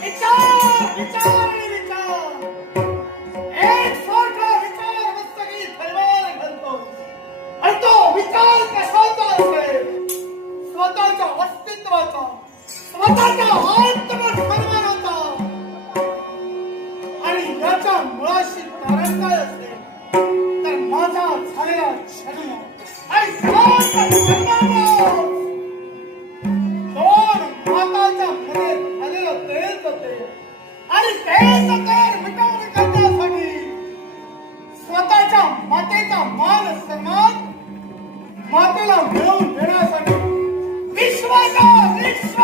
विचार विचार आणि विचार, एक सारखा विचार मस्तकी थैमान घालतो. आणि तो विचार कशाचा असेल? स्वतःच्या अस्तित्वाचा, स्वतःच्या आत्मसन्मानाचा. आणि याच्या मुळाशी कारण काय असते तर माझा झालेला जन्म आणि सात जन्मावर दोन माताच्या मध्ये झालेलं तेच होते. आणि तेच तेर मिटवून करण्यासाठी स्वतःच्या मातेचा मान सन्मान मातेला मिळवून देण्यासाठी विश्वाचा विश्व